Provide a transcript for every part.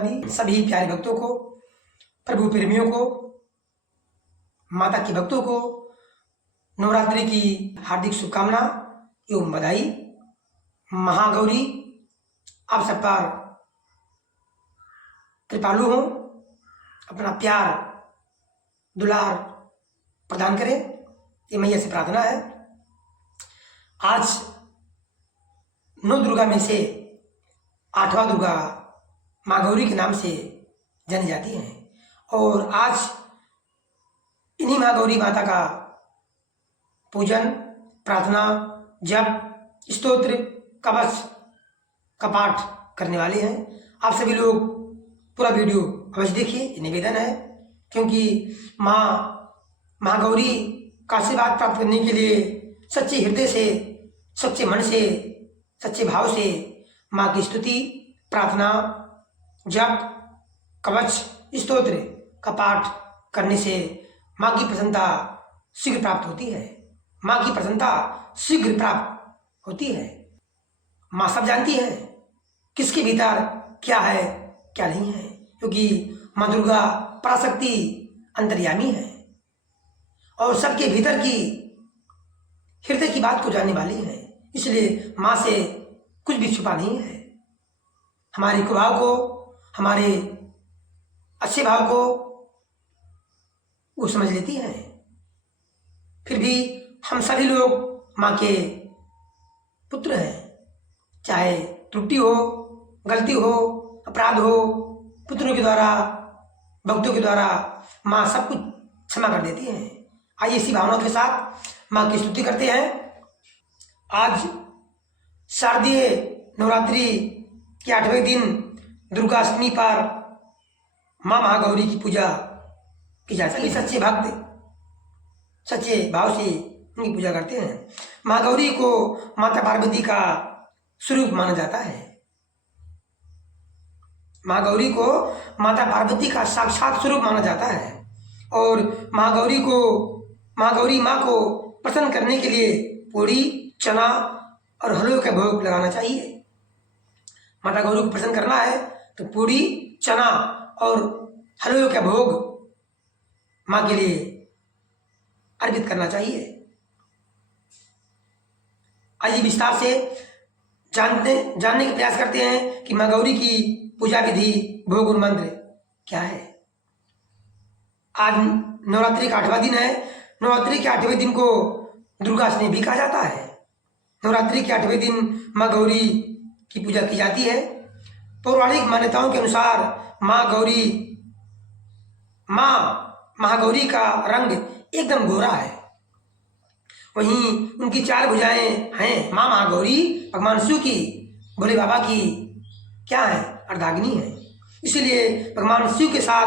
दी। सभी प्यारे भक्तों को, प्रभु प्रेमियों को, माता के भक्तों को नवरात्रि की हार्दिक शुभकामना एवं बधाई। महागौरी आप सब पर कृपालु हो, अपना प्यार दुलार प्रदान करें, ये मैया से प्रार्थना है। आज 9 दुर्गा में से 8वां दुर्गा माँ गौरी के नाम से जानी जाती हैं और आज इन्हीं माँ गौरी माता का पूजन, प्रार्थना, जप, स्तोत्र, कवच का पाठ करने वाले हैं। आप सभी लोग पूरा वीडियो अवश्य देखिए, ये निवेदन है, क्योंकि माँ गौरी का आशीर्वाद प्राप्त करने के लिए सच्चे हृदय से, सच्चे मन से, सच्चे भाव से माँ की स्तुति, प्रार्थना, जप, कवच, स्तोत्र का पाठ करने से माँ की प्रसन्नता शीघ्र प्राप्त होती है। माँ की प्रसन्नता शीघ्र प्राप्त होती है। माँ सब जानती है किसके भीतर क्या है क्या नहीं है, क्योंकि माँ दुर्गा पराशक्ति अंतर्यामी है और सबके भीतर की हृदय की बात को जानने वाली है। इसलिए माँ से कुछ भी छुपा नहीं है। हमारे कुभाव को, हमारे अच्छे भाव को वो समझ लेती है। फिर भी हम सभी लोग माँ के पुत्र हैं। चाहे त्रुटि हो, गलती हो, अपराध हो, पुत्रों के द्वारा, भक्तों के द्वारा माँ सब कुछ क्षमा कर देती है। आइए इसी भावना के साथ माँ की स्तुति करते हैं। आज शारदीय नवरात्रि के 8वें दिन दुर्गा अष्टमी पर माँ महागौरी की पूजा की जाती है। सच्चे भक्त सच्चे भाव से उनकी पूजा करते हैं। माँ गौरी को माता पार्वती का स्वरूप माना जाता है। माँ गौरी को माता पार्वती का साक्षात स्वरूप माना जाता है और माँ गौरी माँ को प्रसन्न करने के लिए पूरी, चना और हलवे का भोग लगाना चाहिए। माता गौरी को प्रसन्न करना है तो पूरी, चना और हलवे का भोग माँ के लिए अर्पित करना चाहिए। आइए विस्तार से जानने का प्रयास करते हैं कि माँ गौरी की पूजा विधि, भोग और मंत्र क्या है। आज नवरात्रि का 8वां दिन है। नवरात्रि के 8वें दिन को दुर्गा अष्टमी भी कहा जाता है। नवरात्रि के 8वें दिन माँ गौरी की पूजा की जाती है। पौराणिक मान्यताओं के अनुसार महागौरी का रंग एकदम गोरा है। वहीं उनकी 4 भुजाएं हैं। माँ महागौरी भगवान शिव की, भोले बाबा की क्या है, अर्धांगिनी है। इसीलिए भगवान शिव के साथ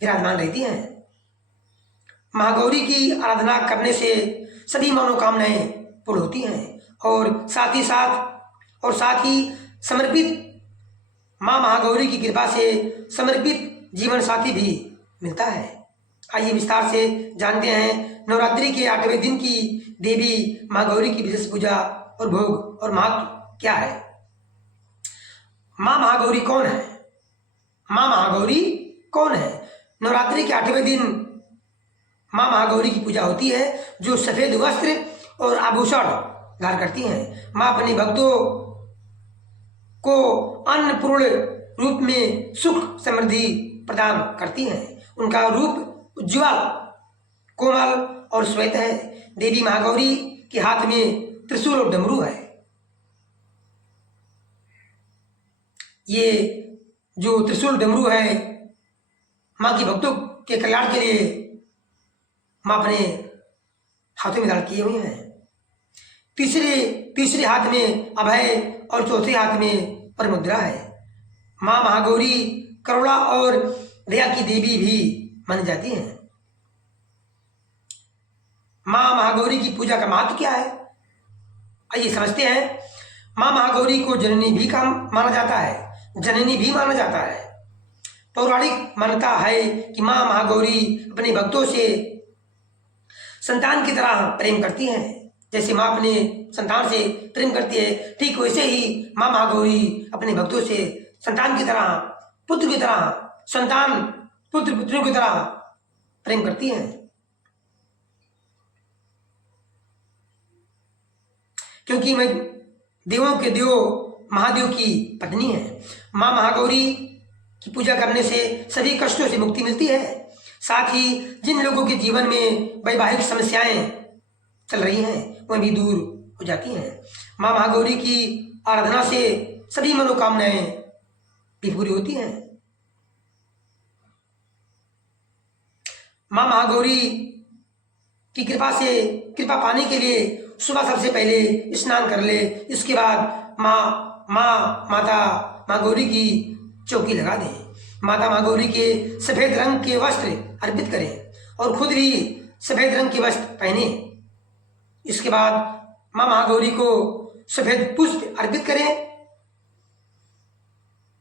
विराजमान रहती हैं। महागौरी की आराधना करने से सभी मनोकामनाएं पूर्ण होती हैं और साथ ही समर्पित माँ महागौरी की कृपा से समर्पित जीवन साथी भी मिलता है। आइए विस्तार से जानते हैं नवरात्रि के 8वें दिन की देवी माँ गौरी की विशेष पूजा और भोग और महत्व क्या है। माँ महागौरी कौन है? माँ महागौरी कौन है? नवरात्रि के 8वें दिन माँ महागौरी की पूजा होती है, जो सफेद वस्त्र और आभूषण धारण करती हैं। माँ अपने भक्तों को अन्नपूर्ण रूप में सुख समृद्धि प्रदान करती हैं। उनका रूप उज्ज्वल, कोमल और श्वेत है। देवी महागौरी के हाथ में त्रिशूल और डमरू है। ये जो त्रिशूल डमरू है माँ की भक्तों के कल्याण के लिए माँ अपने हाथों में धारण किए हुए हैं। तीसरे हाथ में अभय और चौथे हाथ में परमुद्रा है। माँ महागौरी करुणा और दया की देवी भी मानी जाती हैं। माँ महागौरी की पूजा का महत्व क्या है, आइए समझते हैं। माँ महागौरी को जननी भी माना जाता है। पौराणिक मान्यता है कि माँ महागौरी अपने भक्तों से संतान की तरह प्रेम करती हैं। जैसे माँ अपने संतान से प्रेम करती है, ठीक वैसे ही माँ महागौरी अपने भक्तों से संतान की तरह पुत्र की तरह, संतान पुत्र पुत्रियों की तरह प्रेम करती हैं, क्योंकि मैं देवों के देव महादेव की पत्नी है। माँ महागौरी की पूजा करने से सभी कष्टों से मुक्ति मिलती है। साथ ही जिन लोगों के जीवन में वैवाहिक समस्याएं चल रही हैं वह भी दूर हो जाती हैं। माँ महागौरी की आराधना से सभी मनोकामनाएं भी पूरी होती हैं। माँ महागौरी की कृपा से कृपा पाने के लिए सुबह सबसे पहले स्नान कर ले, इसके बाद माता माँ गौरी की चौकी लगा दें, माता माँ गौरी के सफेद रंग के वस्त्र अर्पित करें और खुद भी सफेद रंग के वस्त्र पहने। इसके बाद माँ महागौरी को सफेद पुष्प अर्पित करें।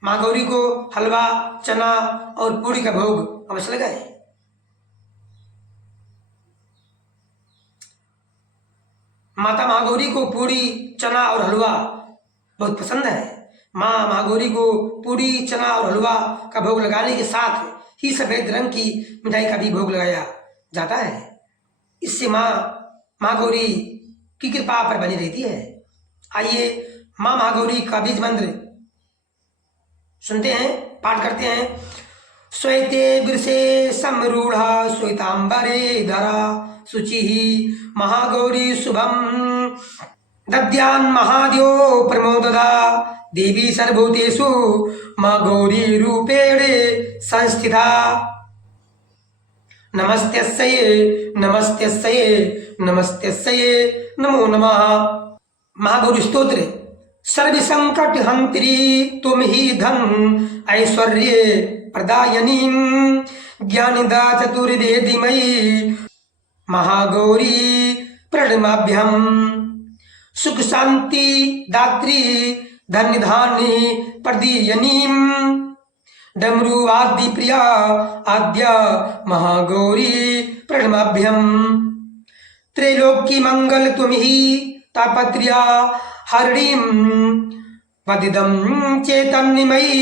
माँ गौरी को हलवा, चना और पूरी का भोग अवश्य लगाएं। माता महागौरी को पूरी, चना और हलवा बहुत पसंद है। माँ महागौरी को पूरी, चना और हलवा का भोग लगाने के साथ ही सफेद रंग की मिठाई का भी भोग लगाया जाता है। इससे माँ महागौरी की कृपा पर बनी रहती है। आइए माँ महागौरी का बीज मंत्र सुनते हैं, पाठ करते हैं। श्वेते वृषे समरूढ़ा श्वेतांबरे धरा शुचि महागौरी शुभम दद्यान महादेव प्रमोददा देवी सर्वभूतेषु माँ गौरी रूपेण संस्थिता। नमस्तेस्यै नमस्तेस्यै नमस्तेस्यै नमो नमः। महागौरी स्तोत्र। सर्व संकट हंत्री तुम ही धन ऐश्वर्य प्रदायनी ज्ञानदा चतुर्वेदिमयी महागौरी प्रणमाभ्यम। सुख शांति दात्री धन्य धान्य प्रदीयनी डमरुवादि प्रिया आद्या महागौरी प्रणमाभ्यम। त्रैलोक्य मंगल तुम ही तापत्र्या हरिणीं वदिदं चैतन्यमयी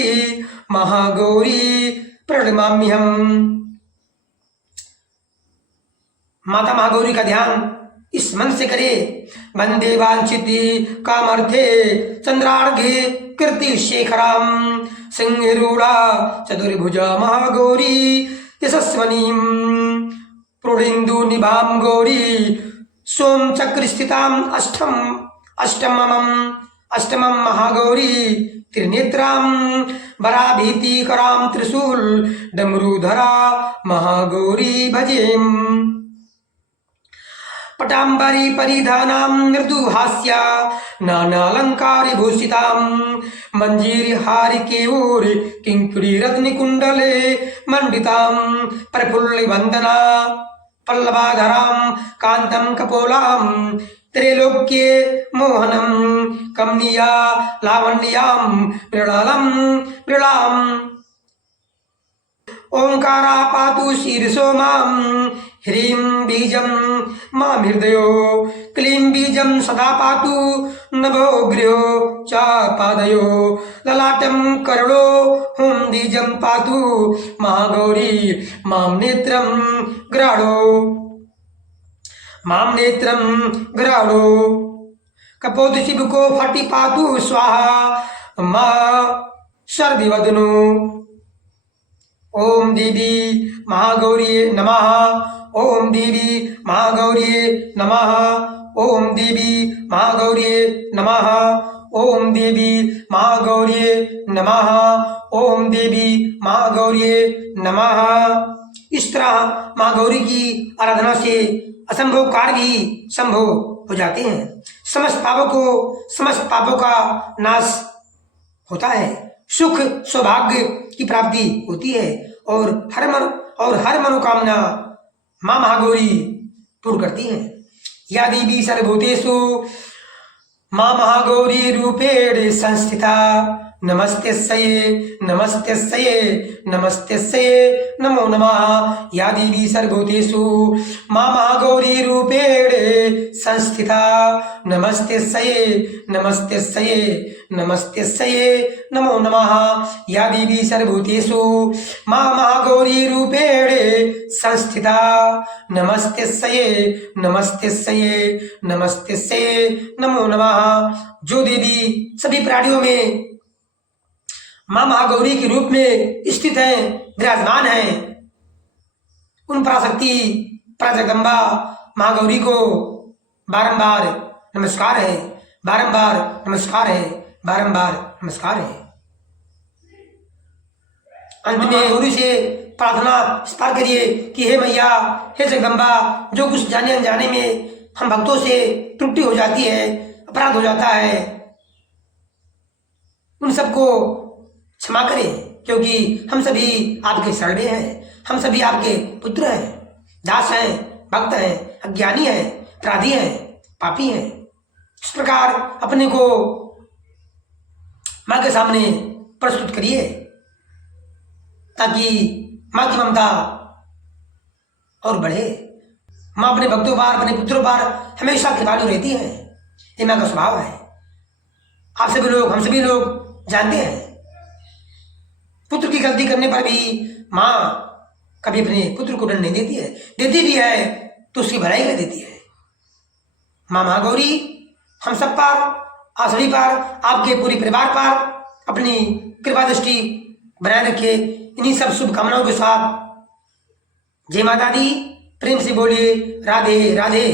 महागौरी प्रणमाम्यहम्। माता महागौरी का ध्यान इस मन से करे। वंदे वांछिति कामर्थे चंद्रार्घे कीर्ति शेखराम सिंहरूढ़ा चतुर्भुजा महागौरी यशस्वनीं प्रोढ़िन्दु निभाम गौरी सोम चक्र स्थिताम अष्टमम महागौरी त्रिनेत्राम वराभीतिकराम त्रिशूल डमरूधरा महागौरी भजेम। पटाम्बरी परिधानां मृदुहास्या नानालंकार भूषितां मंजीर हार केयूर किंकुड़ी रत्न कुंडले मंडितां प्रफुल्ल वंदना पल्लवाधरां कांतं कपोलां त्रैलोक्ये मोहनं कमनीया लावण्यां मृणाम्। ओंकारा पातु शीर्षो मां ह्रीं बीजं मां हृदयो क्लीं बीजं सदा पातु नभो गृहो च पादयो ललाटं कर्णो हुं बीजं पातु महागौरी मां नेत्रं ग्राणो कपोत शिव को फटी पातु स्वाहा मां सर्ववदनो। ओम देवी महागौरी नमः। ओम देवी महागौरी नमः। ओम देवी महागौरी नमः। ओम देवी महागौरी नमः। ओम देवी महागौरी नमः। इस तरह माँ गौरी की आराधना से असंभव कार्य भी संभव हो जाते हैं। समस्त पापों का नाश होता है, सुख सौभाग्य की प्राप्ति होती है और हर मनोकामना माँ महागौरी पूर्ण करती है। या देवी सर्वभूतेषु माँ महागौरी रूपेण संस्थिता नमस्तेस्सये नमस्तेस्सये नमस्तेस्सये नमो नमः। या देवी सर्वभूतेषु मां महागौरी रूपेण संस्थिता नमस्तेस्सये नमस्तेस्सये नमस्तेस्सये नमो नमः। या देवी सर्वभूतेषु मां महागौरी रूपेण संस्थिता नमस्तेस्सये नमस्तेस्सये नमस्तेस्सये नमो नमः। जो देवी सभी प्राणियों में मां महागौरी के रूप में स्थित है, विराजमान है, उन पराशक्ति पराजगदम्बा महागौरी को बारंबार नमस्कार है, बारंबार नमस्कार है, बारंबार नमस्कार है। अंत में गुरु से प्रार्थना स्वीकार करिए कि हे मैया, हे जगदम्बा, जो कुछ जाने अनजाने में हम भक्तों से त्रुटि हो जाती है, अपराध हो जाता है, उन सबको क्षमा करें, क्योंकि हम सभी आपके शरण में हैं, हम सभी आपके पुत्र हैं, दास हैं, भक्त हैं, अज्ञानी हैं, अपराधी हैं, पापी हैं। इस प्रकार अपने को माँ के सामने प्रस्तुत करिए, ताकि माँ की ममता और बढ़े। माँ अपने भक्तों पर, अपने पुत्रों पर हमेशा कृपालु रहती है, ये माँ का स्वभाव है। आप सभी लोग, हम सभी लोग जानते हैं, पुत्र की गलती करने पर भी माँ कभी अपने पुत्र को दंड नहीं देती है, देती भी है तो उसकी भलाई कर देती है। माँ महागौरी हम सब पर, आप सभी पर, आपके पूरे परिवार पर अपनी कृपा दृष्टि बनाए रखे। इन्हीं सब शुभकामनाओं के साथ जय माता दी। प्रेम से बोलिए राधे राधे।